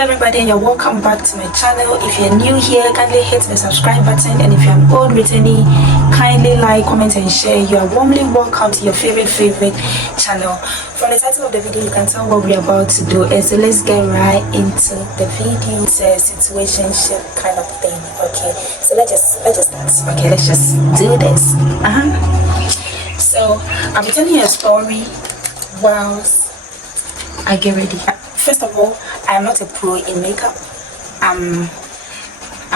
Hello everybody, and you're welcome back to my channel. If you're new here, kindly hit the subscribe button, and if you're an old returnee, kindly like, comment and share. You are warmly welcome to your favorite channel. From the title of the video you can tell what we're about to do, and so let's get right into the video. It's a situationship kind of thing. Okay, so let's just start. Okay, let's just do this. So I'll be telling you a story whilst I get ready. First of all, I am not a pro in makeup. I'm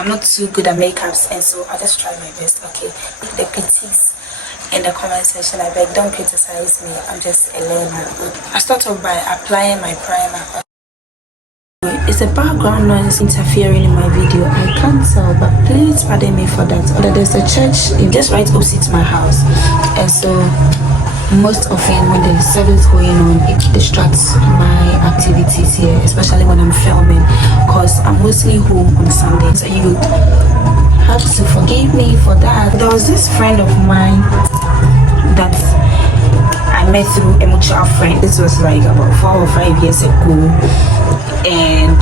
not too good at makeups, and so I'll just try my best. Okay, the critiques in the comment section, I beg, don't criticize me. I'm just a learner. I start off by applying my primer. It's a background noise interfering in my video. I can't tell, but please pardon me for that. There's a church just right opposite my house, and so most often when the service going on, it distracts my activities here, especially when I'm filming, because I'm mostly home on Sundays. So you have to forgive me for that. There was this friend of mine that I met through a mutual friend. This was like about 4 or 5 years ago, and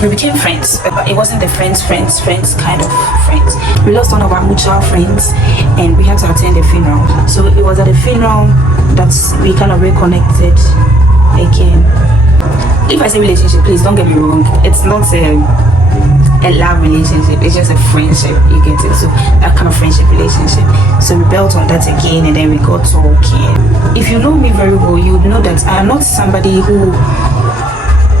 we became friends, but it wasn't the friends kind of friends. We lost one of our mutual friends, and we had to attend the funeral. So it was at the funeral that we kind of reconnected again. If I say relationship, please don't get me wrong, it's not a love relationship, it's just a friendship, you get it? So that kind of friendship relationship. So we built on that again, and then we got talking. If you know me very well, you would know that I am not somebody who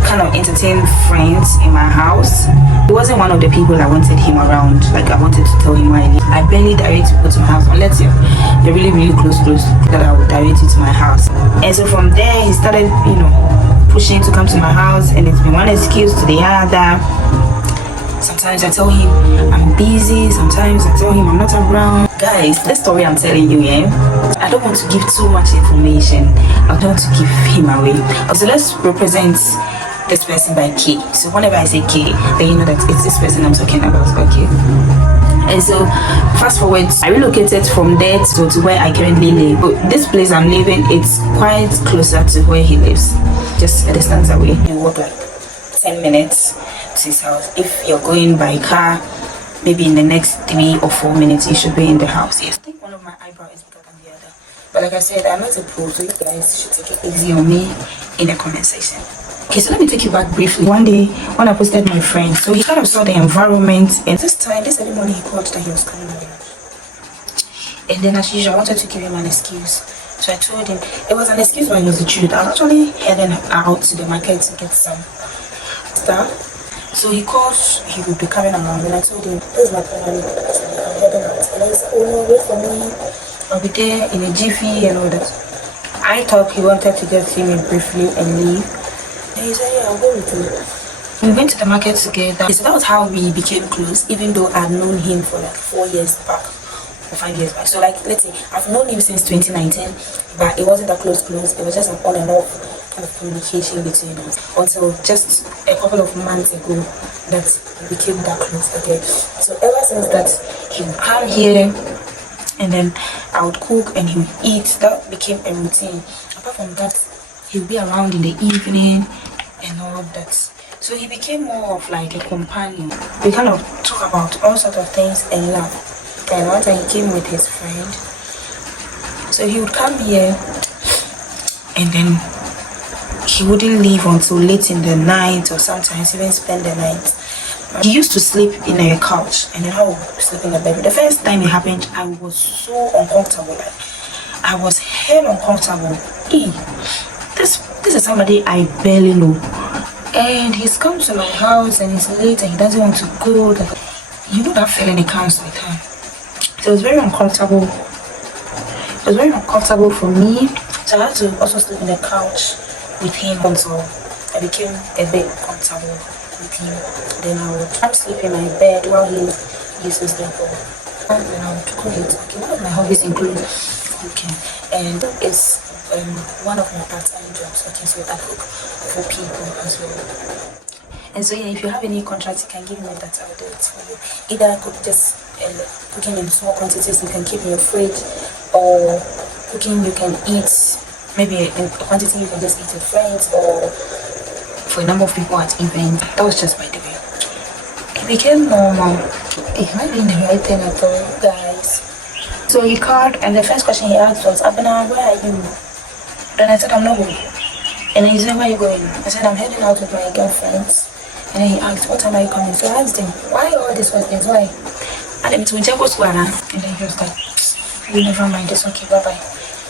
kind of entertain friends in my house. It wasn't one of the people I wanted him around. Like, I wanted to tell him why I barely direct people to my house, unless you're really close that I would direct you to my house. And so from there he started, pushing to come to my house, and it's been one excuse to the other. Sometimes I tell him I'm busy, sometimes I tell him I'm not around. Guys, this story I'm telling you, I don't want to give too much information. I don't want to give him away. So let's represent this person by K. So whenever I say K, then you know that it's this person I'm talking about. Okay. And so fast forward, I relocated from there to where I currently live. But this place I'm living, it's quite closer to where he lives, just a distance away. You walk like 10 minutes to his house. If you're going by car, maybe in the next 3 or 4 minutes you should be in the house. Yes, I think one of my eyebrows is bigger than the other, but like I said, I'm not a pro, so you guys should take it easy on me in the comment section. Okay, so let me take you back briefly. One day when I posted my friend, so he kind of saw the environment, and this early morning he called that he was coming over, and then as usual I wanted to give him an excuse. So I told him it was an excuse, but it was the truth. I was actually heading out to the market to get some stuff. So he called, he would be coming around, and I told him, this is my plan, I'm heading out. And he said, oh, wait for me, I'll be there in a jiffy and all that. I thought he wanted to just see me briefly and leave. And he said, yeah, I'll go with you. We went to the market together. So that was how we became close, even though I've known him for like 4 years back, or 5 years back. So like, let's say, I've known him since 2019, but it wasn't that close. It was just an on and off kind of communication between us, until just a couple of months ago that we became that close again. So ever since that, he would come here, and then I would cook and he would eat. That became a routine. Apart from that, he would be around in the evening and all of that. So he became more of like a companion. We kind of talk about all sorts of things and laugh. And one time he came with his friend, so he would come here, and then he wouldn't leave until late in the night, or sometimes even spend the night. He used to sleep in a couch, and then I would sleep in the bed. The first time it happened, I was so uncomfortable. I was hell uncomfortable. This is somebody I barely know, and he's come to my house and he's late and he doesn't want to go. You know that feeling it comes with him. So it was very uncomfortable. It was very uncomfortable for me. So I had to also sleep in the couch with him until I became a bit comfortable with him. Then I would try to sleep in my bed while he uses the phone. And then I would create. Okay, one of my hobbies include cooking, and it's one of my part-time jobs. Okay, so I cook for people as well. And so yeah, if you have any contracts, you can give me that. I'll do it for you. Either I cook just cooking in small quantities, you can keep in your fridge, or cooking you can eat maybe in quantity you can just eat with friends, or for a number of people at events. That was just by the way. It became normal. It might be the right thing at all, guys. So he called, and the first question he asked was, Abena, where are you? Then I said, I'm not going. And then he said, where are you going? I said, I'm heading out with my girlfriends. And then he asked, what time are you coming? So I asked him, why all this questions? Why? And then and then he was like, you never mind, it's okay, bye-bye.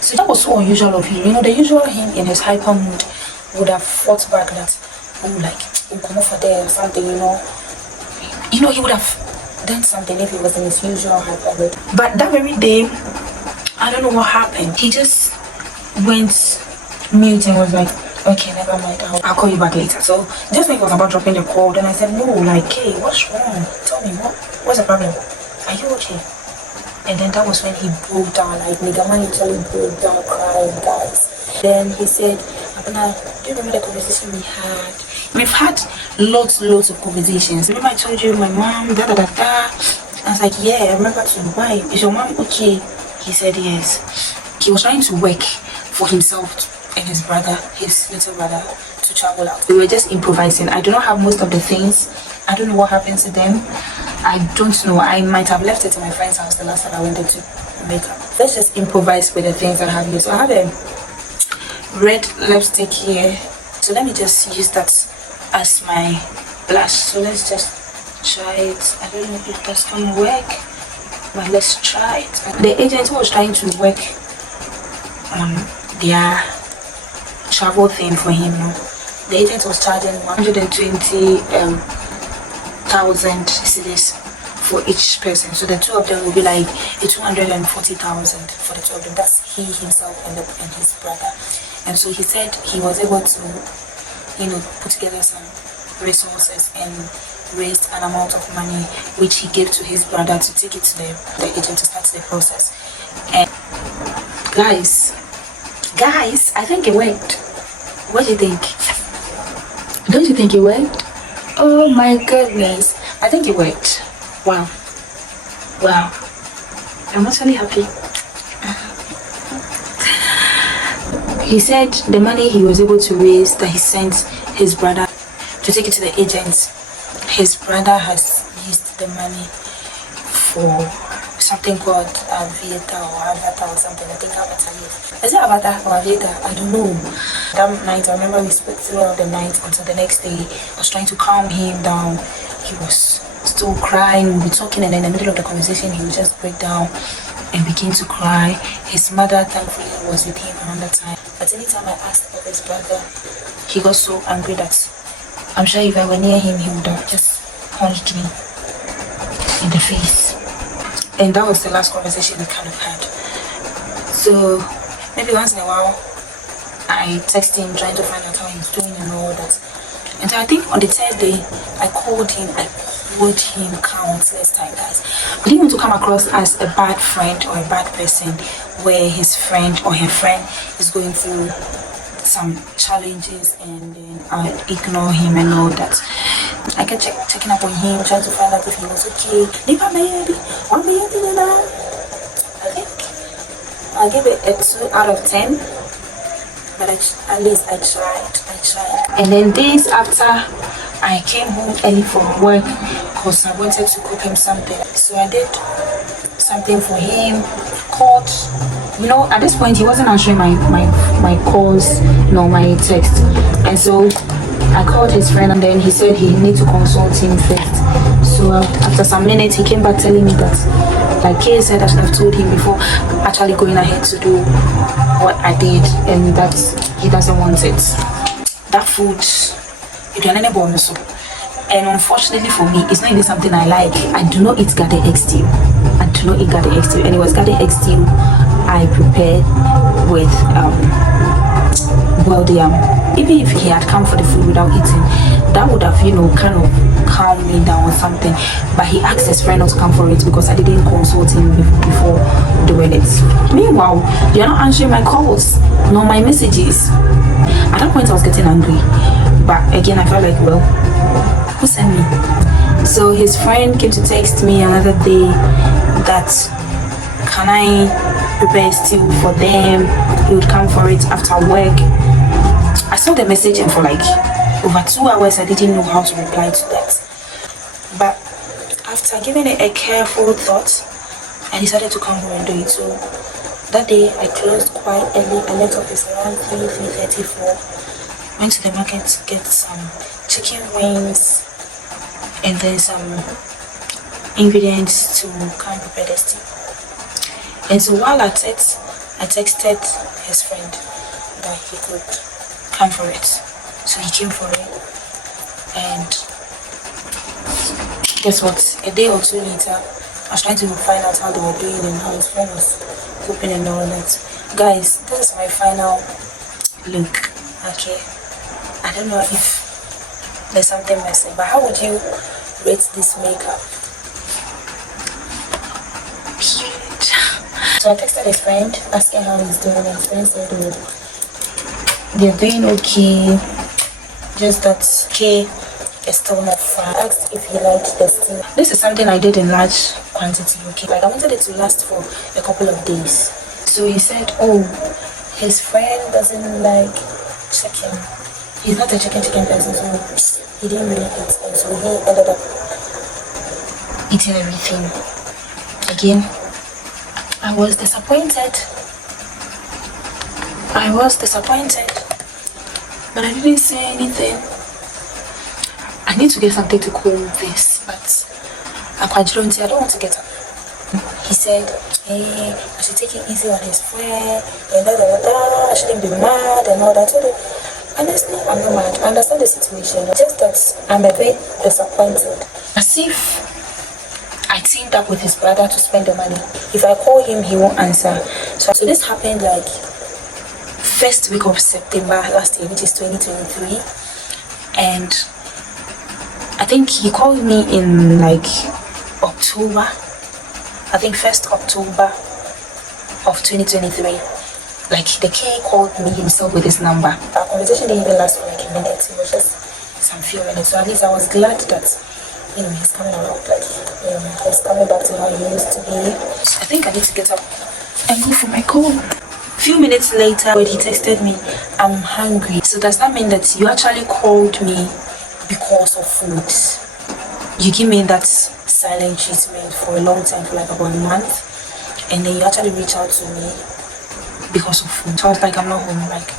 So that was so unusual of him. You know, the usual him in his hyper mood would have fought back that, oh, like, oh, come over there or something, you know. You know, he would have done something if he was in his usual hyper mood. But that very day, I don't know what happened. He just went mute and was like, okay, never mind, I'll call you back later. So just when he was about dropping the call, then I said, no, like, hey, what's wrong? Tell me, what's the problem? Are you okay? And then that was when he broke down, like, nigga man literally broke down crying, guys. Then he said, Abena, do you remember the conversation we had? We've had lots of conversations. Remember I told you my mom, da da da da. I was like, yeah, I remember too. Why? Is your mom okay? He said yes. He was trying to work for himself and his brother, his little brother, to travel out. We were just improvising. I do not have most of the things. I don't know what happened to them. I don't know. I might have left it to my friend's house the last time I went into makeup. Let's just improvise with the things I have here. So I have a red lipstick here. So let me just use that as my blush. So let's just try it. I don't know if that's gonna work, but let's try it. The agent was trying to work on their travel thing for him. The agent was charging 120,000 cedis for each person. So the two of them will be like 240,000 for the two of them. That's he himself and his brother. And so he said he was able to, you know, put together some resources and raised an amount of money which he gave to his brother to take it to the agent to start the process. And guys, I think it worked. What do you think? Don't you think it worked? Oh my goodness, I think it worked. Wow, I'm actually happy. He said the money he was able to raise, that he sent his brother to take it to the agents, his brother has used the money for something called Aviator or Avatar or something. I think Avatar. Is it Avatar or Aviator? I don't know. That night, I remember we spoke throughout the night until the next day. I was trying to calm him down. He was still crying. We'd be talking, and then in the middle of the conversation, he would just break down and begin to cry. His mother, thankfully, was with him around that time. But anytime I asked about his brother, he got so angry that I'm sure if I were near him, he would have just punched me in the face. And that was the last conversation we kind of had. So maybe once in a while I text him trying to find out how he's doing and all that. And so I think on the third day I called him countless times, guys. We didn't want to come across as a bad friend or a bad person where his friend or her friend is going through some challenges and then I ignore him and all that. I kept checking up on him, trying to find out if he was okay. I think I'll give it a 2 out of 10. But at least I tried. And then days after, I came home early from work because I wanted to cook him something. So I did something for him, called. You know, at this point he wasn't answering my calls nor my text, and so I called his friend, and then he said he need to consult him first. So after some minutes he came back telling me that, like Kay said, I should have told him before actually going ahead to do what I did, and that he doesn't want it. That food, you can any bonus. And unfortunately for me, it's not even something I like. I do not eat garden egg stew. And it was garden egg stew I prepared with boiled yam. Even if he had come for the food without eating, that would have, you know, kind of calmed me down or something. But he asked his friend not to come for it because I didn't consult him before doing it. Meanwhile, you're not answering my calls nor my messages. At that point I was getting angry, but again I felt like, well, who sent me? So his friend came to text me another day that can I prepare stew for them? He would come for it after work. I saw the message and for like over 2 hours. I didn't know how to reply to text. But after giving it a careful thought, I decided to come home and do it. So that day I closed quite early. I left office around 3:34. Went to the market to get some chicken wings and then some ingredients to come prepare the stew. And so while at it, I texted his friend that he could come for it. So he came for it. And guess what? A day or two later, I was trying to find out how they were doing and how his friend was cooking and all that. Guys, this is my final look. Okay. I don't know if there's something missing, but how would you rate this makeup? So I texted his friend asking how he's doing, and his friend said they're doing okay, just that K is still not fine. I asked if he liked the stew. This is something I did in large quantity, okay? Like I wanted it to last for a couple of days. So he said, oh, his friend doesn't like chicken. He's not a chicken person, so he didn't really eat, and so he ended up eating everything. Again, I was disappointed. But I didn't say anything. I need to get something to cool this, but I don't want to get up. He said, hey, I should take it easy on his friend, and I shouldn't be mad and all that. Honestly, I'm not mad. I understand the situation. Just that I'm a bit disappointed. As if I teamed up with his brother to spend the money. If I call him, he won't answer. So this happened like first week of September last year, which is 2023. And I think he called me in like October. I think 1st October of 2023. Like the K called me himself with his number. Our conversation didn't even last for like a minute. It was just some few minutes. So at least I was glad that, you know, he's coming around. Like, he's coming back to how he used to be. I think I need to get up and go for my call. A few minutes later, when he texted me, I'm hungry. So does that mean that you actually called me because of food? You give me that silent treatment for a long time, for like about a month, and then you actually reach out to me because of food. So I was like, I'm not home, like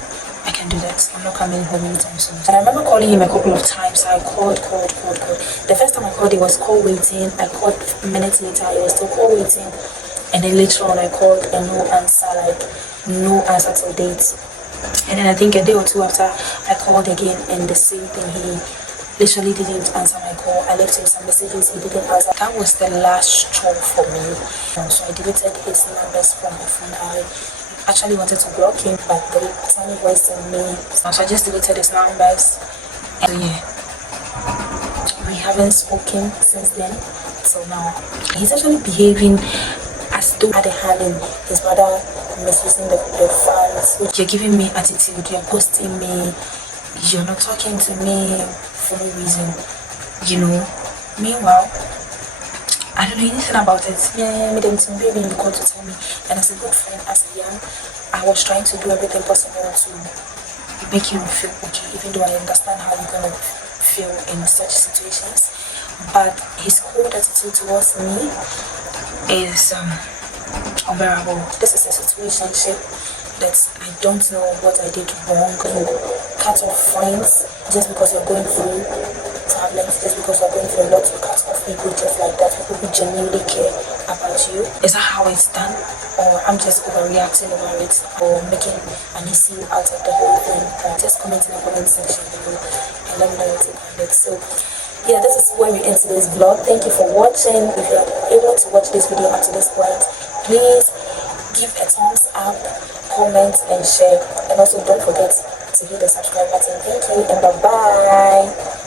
I can do that. I'm not coming home anytime soon. And I remember calling him a couple of times. I called. The first time I called, it was call waiting. I called minutes later, it was still call waiting. And then later on I called and no answer till date. And then I think a day or two after I called again and the same thing, he literally didn't answer my call. I left him some messages, he didn't answer. That was the last straw for me. So I deleted his numbers from my phone. I actually wanted to block him, but the tiny voice in me, so I just deleted his numbers. And so yeah, we haven't spoken since then till now. He's actually behaving as though I had a hand in his brother misusing the funds. You're giving me attitude, you're ghosting me, you're not talking to me for no reason, you know. Meanwhile, I don't know anything about it. Yeah, me them baby in the call to tell me. And as a good friend, as a young, I was trying to do everything possible to make you feel okay, even though I understand how you're gonna feel in such situations. But his cold attitude towards me is unbearable. This is a situationship that I don't know what I did wrong. You cut off friends just because you're going through problems, just because you're going through a lot. You cut off people just like that, people who genuinely care about you. Is that how it's done? Or I'm just overreacting over it, or making an issue out of the whole thing? Just comment in the comment section below and let me know your take on it. So yeah, this is where we end today's vlog. Thank you for watching. If you're able to watch this video up to this point, please give a thumbs up, comment and share, and also don't forget to hit the subscribe button. Thank you and bye bye.